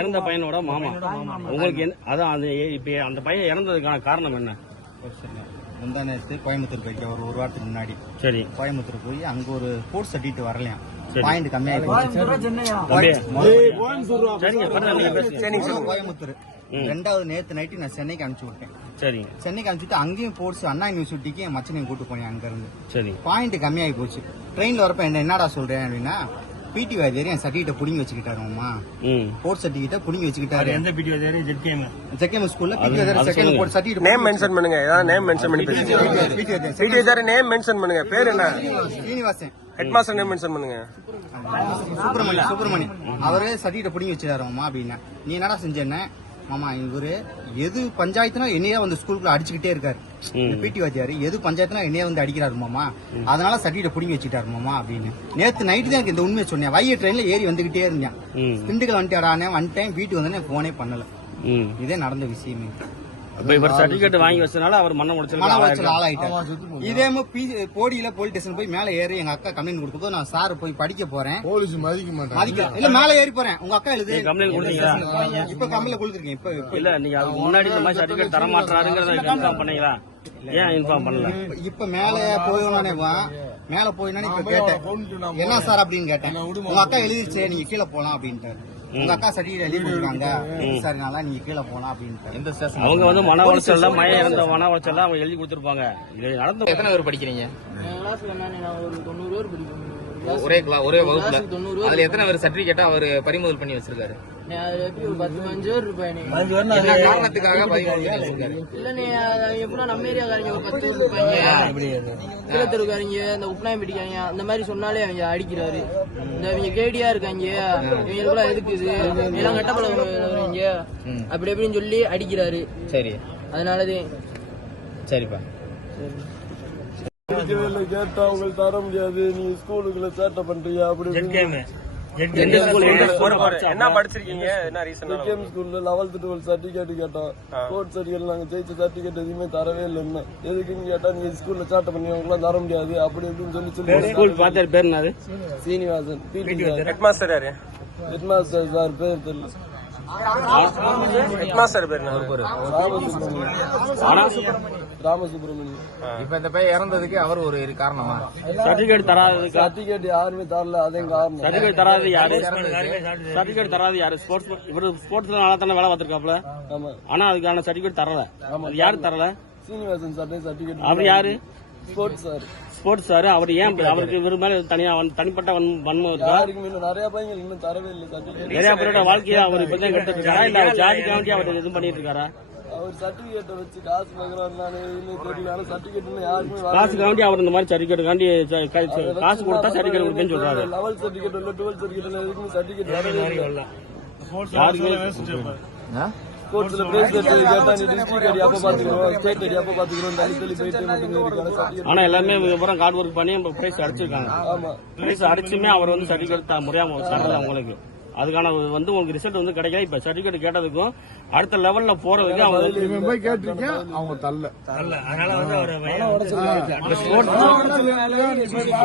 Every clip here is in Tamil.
இறந்த பையனோட மாமா. உங்களுக்கு அதான் இப்ப அந்த பையன் இறந்ததுக்கான காரணம் என்ன? முந்தா நேரத்து கோயம்புத்தூர் போயிருக்கேன் ஒரு வாரத்துக்கு முன்னாடி. சரி, கோயம்புத்தூர் போய் அங்க ஒரு ஸ்போர்ட்ஸ் சர்டிஃபிகேட் வரலையா, பாயிண்ட் கம்மியாயிட்டு கோயம்புத்தூர். ரெண்டாவது நேத்து நைட்டு நான் சென்னைக்கு அனுப்பிச்சு விட்டேன். சரி, சென்னைக்கு அனுப்பிச்சுட்டு அங்கேயும் ஸ்போர்ட்ஸ் அண்ணா யூனிவர்சிட்டிக்கு என் மச்சனையும் கூட்டு போனேன். அங்க இருந்து சரி பாயிண்ட் கம்மியாகி போச்சு. ட்ரெயின்ல வரப்ப என்னடா சொல்றேன் அப்படின்னா, பிடி வாத்தியார் என் சர்டிஃபிகேட் புடிங்கி வச்சுக்கிட்டாருமா. ஸ்போர்ட்ஸ் சர்டிஃபிகேட் புடிங்கி வச்சுக்கிட்டாரு. எந்த பிடி வாத்தியார்? ஜெகேஎம் ஸ்கூல்ல பிடி வாத்தியார் second board certificate. Name mention பண்ணுங்க, ஏதாவது நேம் மென்ஷன் பண்ணி பிடி வாத்தியார் நேம் மென்ஷன் பண்ணுங்க. பேர் என்ன? Srinivasan. Head master name mention பண்ணுங்க. சுப்பிரமணி. அவரே சர்டிஃபிகேட் புடிங்கி வச்சுட்டாருமா அப்படின்னா, நீ என்னடா செஞ்சேன்னு மாமா, இவரு எது பஞ்சாயத்துனா என்னையா வந்து ஸ்கூலுக்குள்ள அடிச்சுக்கிட்டே இருக்காரு. பிடி வாத்தியாரு எது பஞ்சாயத்துனா என்னையா வந்து அடிக்கிறாரு மாமா, அதனால சர்டிஃபிகேட் புடிங்கி வச்சுட்டாரு மாமா அப்படின்னு. நேத்து நைட்டு தான் எனக்கு இந்த உண்மையை சொன்னேன். வைய ட்ரெயின்ல ஏறி வந்துகிட்டே இருந்தேன். திண்டுக்கல் வந்துட்டேன், வீட்டுக்கு வந்தேன், போனே பண்ணல. இதே நடந்த விஷயமே. சர்டிபிகேட் வாங்கி வச்சனால அவர் மன உடைச்சல் ஆளாயிட்டார். இதே போடியில போலீஸ் ஸ்டேஷன் போய் மேல ஏறி எங்க அக்கா கம்ப்ளைண்ட் கொடுத்தப்போ நான் சார் போய் படிக்க போறேன். போலீஸ் மதிக்க மாட்டேன். இல்ல மேல ஏறி போறேன். உங்க அக்கா எழுது கம்ப்ளைண்ட் கொடுத்தீங்களா? இப்ப கம்ப்ளைண்ட் கொடுத்துருக்கேன். இப்ப இல்ல நீங்க அதுக்கு முன்னாடி இந்த மாதிரி சர்டிபிகேட் தர மாட்டாருங்கிறத இன்ஃபார்ம் பண்ணீங்களா? ஏன் இன்ஃபார்ம் பண்ணல? இப்ப மேல போயினானே மேல போயினானே இப்ப கேட்டேன், என்ன சார் அப்படின்னு கேட்டேன். உங்க அக்கா எழுதிருச்சு, நீங்க கீழே போலாம் அப்படின்ட்டாரு. உங்க அக்கா சர்டிஃபிகேட் எழுதி கொடுத்தாங்க, சரி நல்லா நீங்க கீழே போலாம் அப்படின்ட்டு. அவங்க வந்து மன உளைச்சல் மயம் இறந்த மன உளைச்சல் அவங்க எழுதி கொடுத்துருப்பாங்க. இது நடந்த எத்தனை பேர் படிக்கிறீங்க? ஒரு 90 பேர் படிக்கிறோம். ஒரே வகுப்புல. அதுல எத்தனை பேர் சர்டிபிகேட் அவர் பறிமுதல் பண்ணி வச்சிருக்காரு? ஒரு 10-15 பேர் இருப்பாங்க. காரணத்துக்காக பறிமுதல் பண்ணி வச்சிருக்காரு. இல்ல நீ எப்படின்னா நம்ம ஏரியாக்காரங்க ஒரு 10 பேர் இருப்பாங்க. கீழத்தெருக்காரங்க, இந்த உப்நாயம் பிடிக்காங்க, அந்த மாதிரி சொன்னாலே அவங்க அடிக்கிறாரு. இந்த இவங்க கேடியா இருக்காங்க, இவங்களுக்குலாம் எதுக்குது எல்லாம் கட்ட பழகுறவங்க அப்படி எப்படின்னு சொல்லி அடிக்கிறாரு. சரி, அதனாலதே. சரிப்பா. கேட்டா உங்களுக்கு தர முடியாது, நீ ஸ்கூலுக்குள்ள சேட்டை பண்றியா அப்படி. என்ன படிச்சிருக்கீங்க? என்ன ரீசன்? ஸ்கூல்ல 11th 12th சர்டிபிகேட் கேட்டோம். ஸ்போர்ட்ஸ் சர்டிபிகேட் நாங்க ஜெயிச்ச சர்டிபிகேட் எதுவுமே தரவே இல்லை. எதுக்குன்னு கேட்டா நீங்க ஸ்கூல்ல சேட்டை பண்ணி உங்களுக்கு தர முடியாது அப்படி இப்படின்னு சொல்லி ஸ்கூல் பாத்தர் பேர் என்னது? சீனிவாசன். ஹெட் மாஸ்டர் யாரு? ஹெட் மாஸ்டர் சார் பேர் தெரியல. ஹெட் மாஸ்டர் பேர் என்ன? ராமசுப்ரமணியம். இப்ப இந்த பையன் இறந்ததுக்கு அவர் ஒரு காரணமா? சர்டிபிகேட் தராது. சர்டிபிகேட் யாருமே தரல, அதே காரணம். சர்டிபிகேட் தராது யாரு? சர்டிபிகேட் தராது யாரு? இவரு ஸ்போர்ட்ஸ்ல நல்லா தானே வேலை பார்த்திருக்காப்ல. ஆனா அதுக்கான சர்டிபிகேட் தரல. யாரு தரல? Srinivasan sir certificate. அவர் யாரு? Sports sir. Sports sir. அவர் ஏன் அவருக்கு இவர் மேல தனிப்பட்ட வன்மம் இருக்கா? நிறைய பையன் இன்னும் தரவே இல்லை சர்டிபிகேட். நிறைய பேரோட வாழ்க்கையை அவர் இப்பதான் கெடுத்துருக்காரா? இல்ல ஜாதிக்காண்டி அவர் எதுவும் பண்ணிட்டு இருக்காரா? அவர் சர்டிபிகேட் வச்சு காசு வாங்குறாரு தெரியல. சர்டிபிகேட் யாருமே காசுக்காண்டி அவர் இந்த மாதிரி சர்டிபிகேட் காண்டி காசு கொடுத்தா சர்டிபிகேட் கொடுப்பேன்னு சொல்றாரு. 11th சர்டிபிகேட் இல்ல 12th சர்டிபிகேட் எதுக்குமே சர்டிபிகேட் ஸ்போர்ட்ஸ்ல பிரேஸ்லெட் கேட்டா நீ டிஸ்ட்ரிக்ட் ஏரியா அப்ப பாத்துக்கிறோம், ஸ்டேட் ஏரியா அப்ப பாத்துக்கிறோம் தள்ளி போயிட்டு மட்டும். ஆனா எல்லாமே விவரம் கார்டு ஒர்க் பண்ணி பிரைஸ் அடிச்சிருக்காங்க. ஆமா, பிரைஸ் அடிச்சுமே அவர் வந்து சர்டிபிகேட் முறையாம தரல உங்களுக்கு. அதுக்கான வந்து உங்களுக்கு ரிசல்ட் வந்து கிடைக்கல. இப்ப சர்டிபிகேட் கேட்டதுக்கும் அடுத்த லெவல்ல போறதுக்கு அவங்க போய் கேட்டிருக்கேன், அவங்க தரல. அதனால வந்து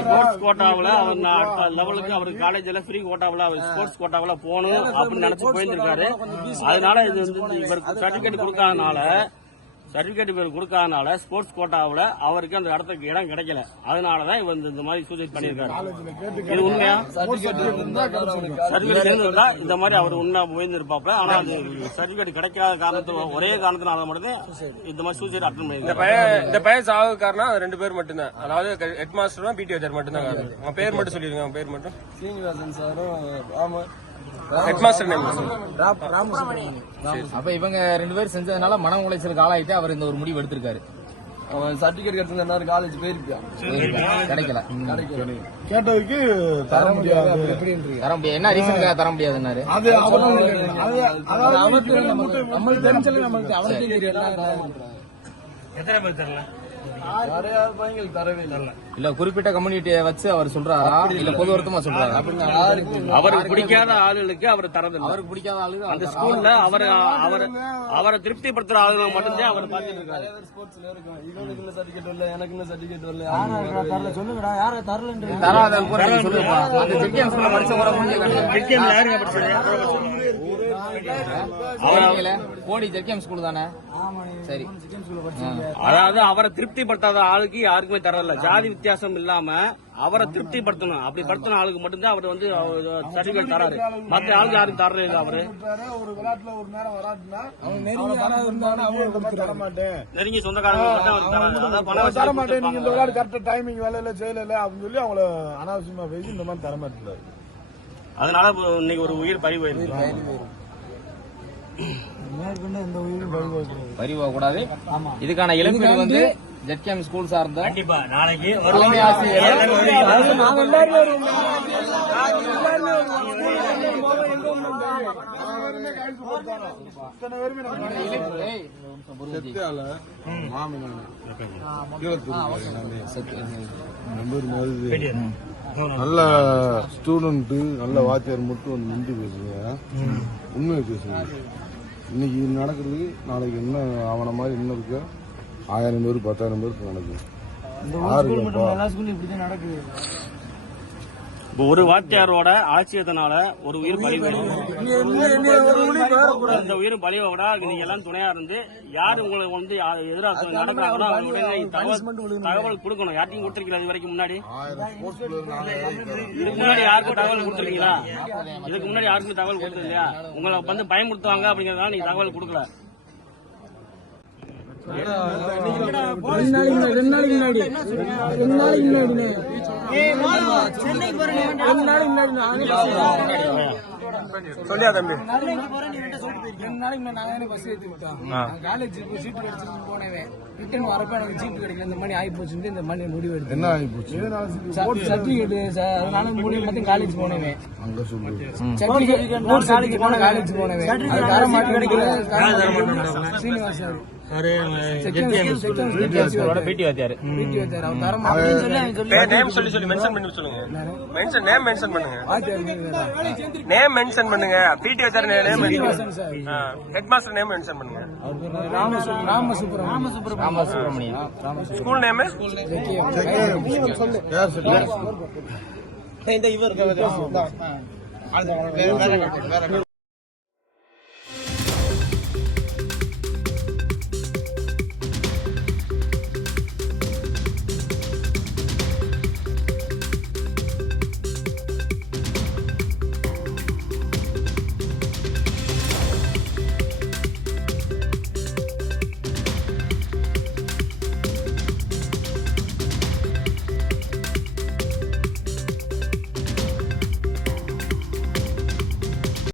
ஸ்போர்ட்ஸ் கோட்டாவில் அவர் அடுத்த லெவலுக்கு அவர் காலேஜ்ல ஃப்ரீ கோட்டாவில் அவர் ஸ்போர்ட்ஸ் கோட்டாவில் போகணும் அப்படின்னு நினைச்சு போயிருந்திருக்காரு. அதனால இது வந்து இவருக்கு சர்டிபிகேட் கொடுக்காதனால ஸ்போர்ட்ஸ் கோட்டாவில் அவருக்கு அந்த இடத்துக்கு இடம் கிடைக்கல. அதனாலதான் இவர் இந்த மாதிரி சூசைட் பண்ணிருக்காரு. இது உண்மையா? சர்டிபிகேட் இருந்திருந்தா இந்த மாதிரி அவர் உண்மையா போயிருந்திருப்பாப்ல. ஆனா அது சர்டிபிகேட் கிடைக்காத காரணத்துல ஒரே காரணத்தினால மட்டும் இந்த மாதிரி சூசைட் அட்டன் பண்ணிருக்காரு. இந்த பையன் சாவு காரணம் 2 பேர் மட்டும்தான். அதாவது ஹெட் மாஸ்டரும் பிடி வாத்தியார் மட்டும்தான் காரணம். உங்க பேர் மட்டும் சொல்லிருங்க. உங்க பேர் மட்டும்? சீனிவாசன் சாரும். ஆமா, ஹெட் மாஸ்டர் நேம். அப்ப இவங்க 2 பேர் செஞ்சதுனால மன உளைச்சலுக்கு ஆளாயிட்டு அவர் இந்த ஒரு முடிவு எடுத்திருக்காரு. அவன் சர்டிபிகேட் கிடைச்சிருந்தா காலேஜ் போயிருப்பான். கிடைக்கல. கேட்டதுக்கு தர முடியாது. தர முடியாது. என்ன ரீசனுக்காக தர முடியாதுன்னாரு? அது நம்மளுக்கு தெரிஞ்சல, நம்மளுக்கு அவனுக்கு தெரியல. எத்தனை பேர் தெரியல? நிறைய பையங்களுக்கு தரவே இல்லை. இல்ல குறிப்பிட்ட கம்யூனிட்டியை வச்சு அவர் சொல்றாரா இல்ல பொது ஒருத்தமா சொல்றாரா? அவருக்கு பிடிக்காத ஆளுகளுக்கு அவர் தரதில்லை. அவருக்கு பிடிக்காத ஆளுங்க அந்த ஸ்கூல்ல அவரை திருப்திப்படுத்துற ஆளுங்க மட்டும்தான் அவர் பார்த்துட்டு இருக்காரு. ஸ்போர்ட்ஸ்ல இருக்கும். இவனுக்கு இந்த சர்டிபிகேட் வரல, எனக்கு இந்த சர்டிபிகேட் வரல. சொல்லுங்கடா யார தரலன்ற தராத கூட நீங்க சொல்லுப்பா. அந்த ஜெட்கேம் ஸ்கூல்ல படிச்ச கூட யாருங்க படிச்சது? கோடி ஜெட்கேம் ஸ்கூல் தானே? சரி. அதாவது அவரை திருப்திப்படுத்தாத ஆளுக்கு யாருக்குமே தரல. ஜாதி வித்தியாசம் இல்லாம அவரை திருப்திப்படுத்தணும். அப்படி படுத்தின ஆளுக்கு மட்டும்தான் அவர் வந்து சர்டிபிகேட் தராரு. மற்ற ஆளுக்கு யாரும் தரல இல்ல. அவரு ஒரு விளையாட்டுல ஒரு நேரம் வராதுன்னா தர மாட்டேன், நெருங்கி சொந்தக்காரங்க தர மாட்டேன், நீங்க இந்த விளையாட்டு கரெக்டா டைமிங் வேலையில செய்யல அப்படின்னு சொல்லி அவங்கள அனாவசியமா பேசி இந்த மாதிரி தர மாட்டேன். அதனால இன்னைக்கு ஒரு உயிர் பறி போயிருக்கு. பறிவாக கூடாது. இதுக்கான இழப்பீடு வந்து ஜெட்கேம் ஸ்கூல் சார்ந்த கண்டிப்பா நாளைக்கு தலைமை ஆசிரியர் நல்ல ஸ்டூடெண்ட் நல்ல வாத்தியார் மட்டும் வந்து நின்று பேசுங்க, உண்மையை பேசுங்க. இன்னைக்கு நடக்கிறது நாளைக்கு என்ன அவன மாதிரி இன்னும் இருக்கு 1000 பேர் 10,000 பேருக்கு நடக்கும். ஒரு வாத்தியாரோட ஆட்சியத்தினால ஒரு உயிர் பலி அந்த உயிர் பலியை விட நீங்க எல்லாம் துணையா இருந்து யாரு உங்களுக்கு வந்து எதிராக நடக்கிறாங்களோ தகவல் கொடுக்கணும். யார்ட்டையும் கொடுத்துருக்கீங்களா இது வரைக்கும் முன்னாடி? இதுக்கு முன்னாடி யாருக்கும் தகவல் கொடுத்துருக்கீங்களா? இதுக்கு முன்னாடி யாருக்கும் தகவல் கொடுத்தது இல்லையா? உங்களை வந்து பயமுறுத்துவாங்க அப்படிங்கறதுனால நீங்க தகவல் கொடுக்கல. சொல்லியா தம்பி? 2 நாளைக்கு நான் பஸ் ஏற்றி விட்டேன். காலேஜ் சீட்டு கிடைச்சிட்டு போனேன். ரிட்டர்ன் வரப்ப எனக்கு சீட்டு கிடைக்கல. இந்த மணி ஆகி போச்சு. இந்த மணி முடிவு எடுத்து என்ன ஆகி போச்சு? சர்டிபிகேட் சார், அதனால முடிவு மட்டும் காலேஜ் போனேன். அங்க சொல்லு. சர்டிபிகேட் போன காலேஜ் போனேன். அது தர மாட்டேன் கிடைக்கல. சீனிவாஸ் சார் பேட்டி வாத்தியாரு நேம் சொல்லி மென்ஷன் பண்ணி சொல்லுங்க. நேம் மென்ஷன் பண்ணுங்க. நேம் மென்ஷன் பண்ணுங்க. பிடி வாத்தியார் name, head master name mention பண்ணுங்க. ராமசுப்ரமணியன். ஸ்கூல் நேம் யார் சொல்லு?